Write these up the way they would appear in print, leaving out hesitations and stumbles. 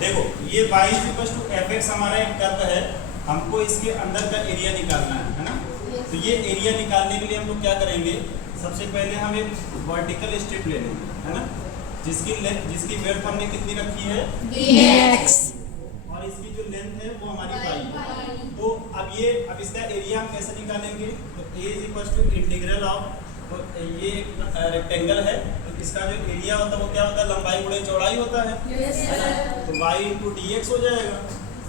देखो ये y = fx हमारा एक कर्व है, हमको इसके अंदर का एरिया निकालना है ना। तो ये एरिया निकालने के लिए हम लोग क्या करेंगे, सबसे पहले हम एक वर्टिकल स्ट्रिप ले लेंगे, है ना, जिसकी विड्थ हमने कितनी रखी है dx और इसकी जो लेंथ है वो हमारी y। तो अब इसका एरिया हम कैसे निकालेंगे, तो a इंटीग्रल ऑफ, तो ये एक रेक्टेंगल है, तो इसका जो एरिया होता है वो क्या होता है, लंबाई गुणे चौड़ाई होता है, तो y × dx हो जाएगा,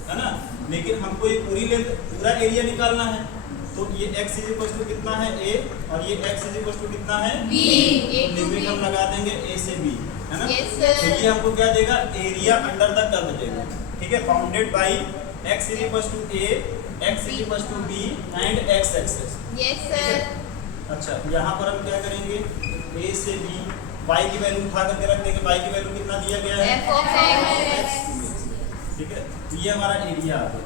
है ना। लेकिन हमको ये पूरा एरिया निकालना है, तो ये x = कितना है a और ये x = कितना है b। लिमिट हम लगा देंगे a से b, है ना। तो ये हमको क्या देगा, एरिया अंडर द कर्व देगा, ठीक है, bounded by x = a, x = b and x axis. अच्छा, यहाँ पर हम क्या करेंगे, a से b, y की वैल्यू उठा करके रख देंगे, y की वैल्यू कितना दिया गया है f(x), ठीक है। ये हमारा एरिया आ गया।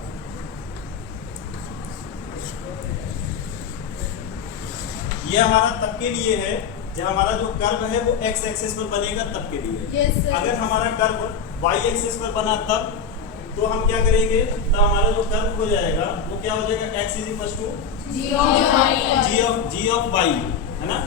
ये हमारा तब के लिए है जब हमारा जो कर्व है वो x एक्सिस पर बनेगा, तब के लिए। अगर हमारा कर्व y एक्सिस पर बना तब, तो हम क्या करेंगे, तब हमारा जो कर्व हो जाएगा वो क्या हो जाएगा, x = g of y, है ना।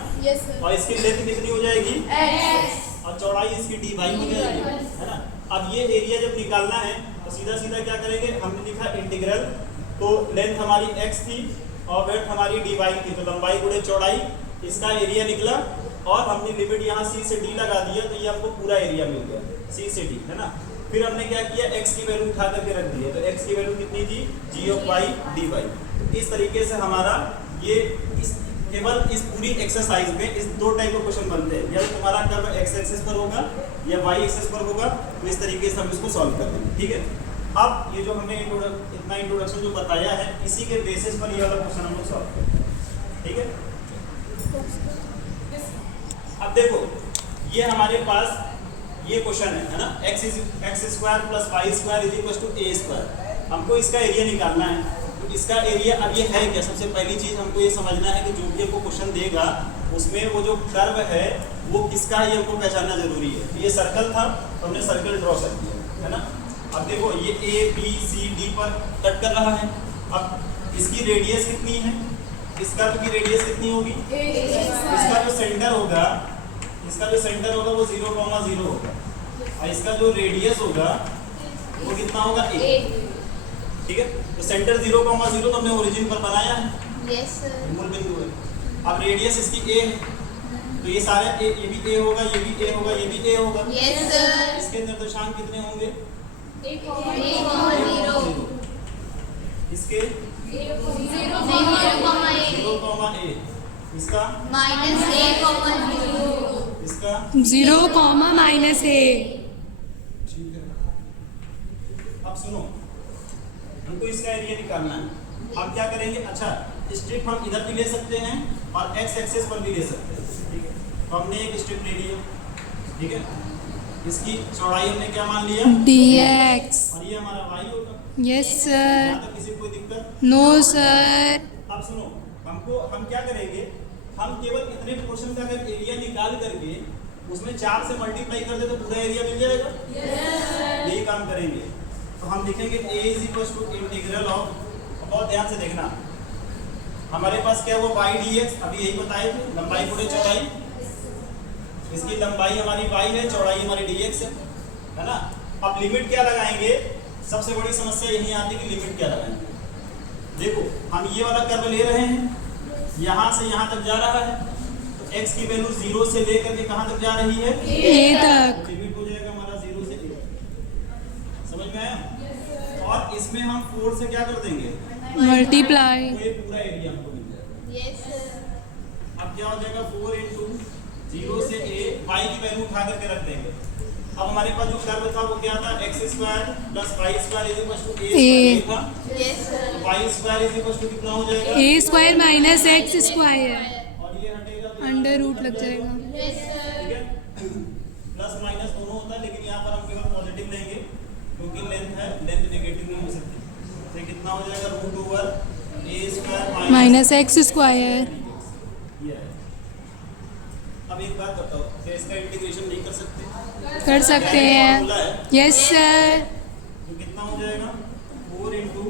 और इसकी लेंथ कितनी हो जाएगी x और चौड़ाई इसकी dy हो जाएगी, है ना। अब ये एरिया जब निकालना है तो सीधा सीधा क्या करेंगे, हमने लिखा इंटीग्रल, तो लेंथ हमारी x थी और विड्थ हमारी dy थी, तो लंबाई गुणे चौड़ाई, इसका एरिया निकला और हमने लिमिट यहाँ c से d लगा दिया, तो ये हमको पूरा एरिया मिल गया c से d, है ना। फिर हमने क्या किया, x की वैल्यू उठा करके रख दी है, तो x की वैल्यू कितनी थी, g of y dy। इस तरीके से हमारा ये केवल इस पूरी एक्सरसाइज में इस दो टाइप के क्वेश्चन बनते हैं, या तो तुम्हारा कर्व x एक्सिस पर होगा या y एक्सिस पर होगा, तो इस तरीके से हम इसको सॉल्व कर देंगे, ठीक है। अब ये जो हमने इतना इंट्रोडक्शन जो बताया है, इसी के बेसिस पर ये वाला क्वेश्चन हम लोग सॉल्व करेंगे, ठीक है। अब देखो ये हमारे पास ये क्वेश्चन है ना, x² + y² = a²। हमको इसका एरिया निकालना है, तो इसका एरिया अब ये है क्या, सबसे पहली चीज हमको ये समझना है कि जो भी हमको क्वेश्चन देगा उसमें वो जो कर्व है वो किसका है, ये हमको पहचानना जरूरी है। तो ये सर्कल था, तो हमने सर्कल ड्रॉ कर दिया, है ना। अब देखो ये a b c d पर कट कर रहा है, अब इसकी रेडियस कितनी है, इस कर्व की रेडियस कितनी होगी, इसका जो सेंटर होगा वो 0,0 होगा और इसका जो रेडियस होगा वो कितना होगा a, ठीक है। तो सेंटर 0,0 तो हमने ओरिजिन पर बनाया है, मूल बिंदु है। अब रेडियस इसकी a है, तो ये सारे a, ये भी a होगा, ये भी a होगा, ये भी a होगा, इसके निर्देशांक कितने होंगे, 0,0, इसके 0,a, इसका इसका 0,-a। ठीक है। अब सुनो, हमको इसका एरिया निकालना है, हम क्या करेंगे, अच्छा स्ट्रिप हम इधर भी ले सकते हैं और x एक्सिस पर भी ले सकते हैं, ठीक है। तो हमने एक स्ट्रिप ले लिया, ठीक है, इसकी चौड़ाई हमने क्या मान लिया, dx। और ये हमारा y होगा। Yes sir. यहाँ तक किसी को कोई दिक्कत, नो सर। अब सुनो, हम क्या करेंगे, हम केवल इतने पोर्शन का अगर एरिया निकाल करके उसमें 4 से मल्टीप्लाई कर दे तो पूरा एरिया मिल जाएगा, यही काम करेंगे। तो हम लिखेंगे a = इंटीग्रल ऑफ, बहुत ध्यान से देखना, हमारे पास क्या वो y dx, अभी यही बताए थे, लंबाई गुणे चौड़ाई, इसकी लंबाई हमारी y है, चौड़ाई हमारी dx है ना। अब लिमिट क्या लगाएंगे, सबसे बड़ी समस्या यही आती है कि लिमिट क्या लगाएंगे। देखो हम ये वाला कर्व ले रहे हैं, यहाँ से यहाँ तक जा रहा है, तो x की वैल्यू 0 से लेकर के कहाँ तक जा रही है, a तक। लिमिट हो जाएगा हमारा 0 से a, समझ में आया। और इसमें हम 4 से क्या कर देंगे, मल्टीप्लाई। तो ये पूरा एरिया हमको मिल जाएगा। अब क्या हो जाएगा, 4 × 0 से a, y की वैल्यू उठा करके रख देंगे। अब हमारे पास जो कर्व था वो क्या था, x² + y² = a² था, y² कितना हो जाएगा, a² - x²। और ये हटेगा तो अंडर रूट लग जाएगा। ठीक है, प्लस माइनस दोनों होता है, लेकिन यहाँ पर हम केवल पॉजिटिव लेंगे क्योंकि लेंथ है, लेंथ नेगेटिव नहीं हो सकती। तो कितना हो जाएगा, √a² - -x²। ये है। अब एक बात बताओ, क्या इसका इंटीग्रेशन नहीं कर सकते, कर सकते हैं। Yes sir. कितना हो जाएगा 4 इंटू,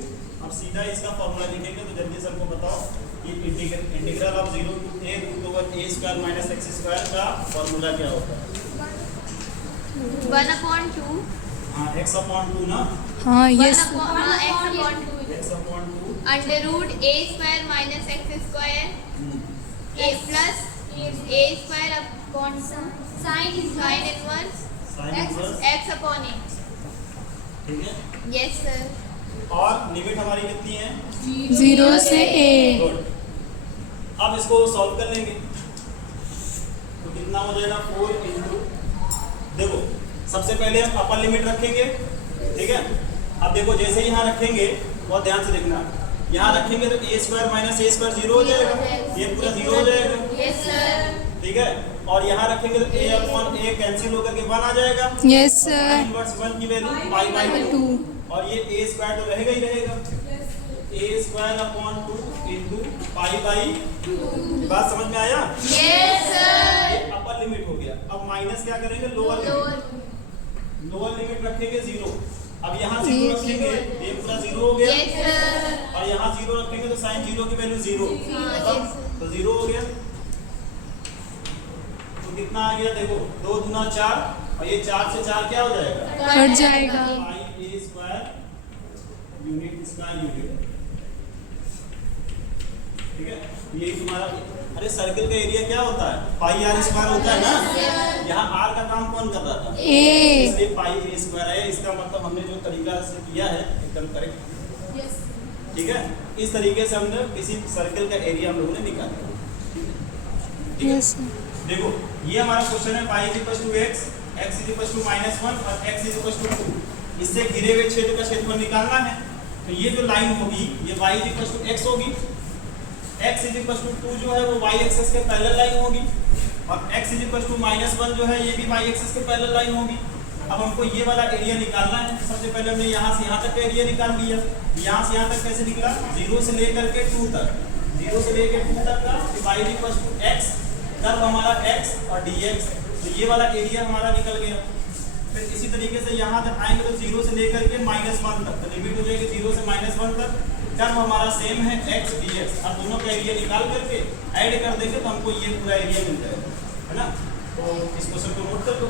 अब सीधा इसका फॉर्मूला लिखेंगे तो जल्दी से हमको बताओ कि integral of 0 to a root over a square minus x square का फॉर्मूला क्या होता है? 1/2 हाँ x अपॉन 2 ना, हाँ yes x/2 x upon 2 under root a square minus x square a plus a square upon sine inverse sine inverse, x upon a। ठीक है। Yes sir. और लिमिट हमारी कितनी है? 0 से a। गुड। अब इसको सॉल्व कर लेंगे तो कितना हो जाएगा 4 इंटू, देखो सबसे पहले हम अपर लिमिट रखेंगे, ठीक है। अब देखो जैसे यहाँ रखेंगे बहुत ध्यान से देखना, यहाँ रखेंगे तो a square minus a square 0 हो जाएगा, ये पूरा 0 हो जाएगा, यस सर। ठीक है। और यहाँ रखेंगे तो a अपॉन a कैंसिल होकर के 1 आ जाएगा, यस sin सर। इनवर्स 1 की वैल्यू पाई बाई 2, 2। और ये a स्क्वायर तो रहेगा ही रहेगा, a square upon 2 into pi by 2। बात समझ में आया? Yes sir. ये अपर लिमिट हो गया। अब माइनस क्या करेंगे? लोअर लिमिट, लोअर लिमिट रखेंगे 0। अब यहाँ 0 रखेंगे, ये पूरा 0 हो गया, यस सर। और यहाँ 0 रखेंगे तो साइन 0 की वैल्यू 0, मतलब तो 0 हो गया। तो कितना आ गया? देखो 2 दूना 4, और ये 4 से 4 क्या हो जाएगा? कट जाएगा। पाई a square unit square unit, ठीक है। ये तुम्हारा, अरे सर्कल का एरिया क्या होता है? पाई आर स्क्वायर होता है ना, यहाँ आर का काम कौन कर रहा था? a। इसलिए पाई ए स्क्वायर है। इसका मतलब हमने जो तरीका से किया है एकदम करेक्ट, ठीक है। इस तरीके से हमने किसी सर्कल का एरिया हम लोगों ने निकाला, ठीक है। Yes sir. देखो ये हमारा क्वेश्चन है pi is equal to x, x is equal to -1 और x इज इक्वल टू 2। इससे घिरे हुए क्षेत्र का क्षेत्रफल निकालना है। तो ये जो लाइन होगी ये y is equal to x होगी, x इज इक्वल टू 2 जो है वो y एक्सिस के पैरेलल लाइन होगी, और x इज इक्वल टू -1 जो है ये भी y एक्सिस के पैरेलल लाइन होगी। अब हमको ये वाला एरिया निकालना है। सबसे पहले हमने यहाँ से यहाँ तक का एरिया निकाल लिया। यहाँ से यहाँ तक कैसे निकला? 0 से लेकर के 2 तक, 0 से लेकर 2 तक का y is equal to x, curve हमारा x और dx, तो ये वाला एरिया हमारा निकल गया। फिर इसी तरीके से यहाँ तक आएंगे तो 0 से लेकर के -1 तक, तो लिमिट हो जाएगी 0 से -1 तक। कर्व हमारा सेम है x dx। अब दोनों का एरिया निकाल करके ऐड कर देंगे तो हमको ये पूरा एरिया मिल जाएगा, है ना। तो इस क्वेश्चन को नोट कर लो।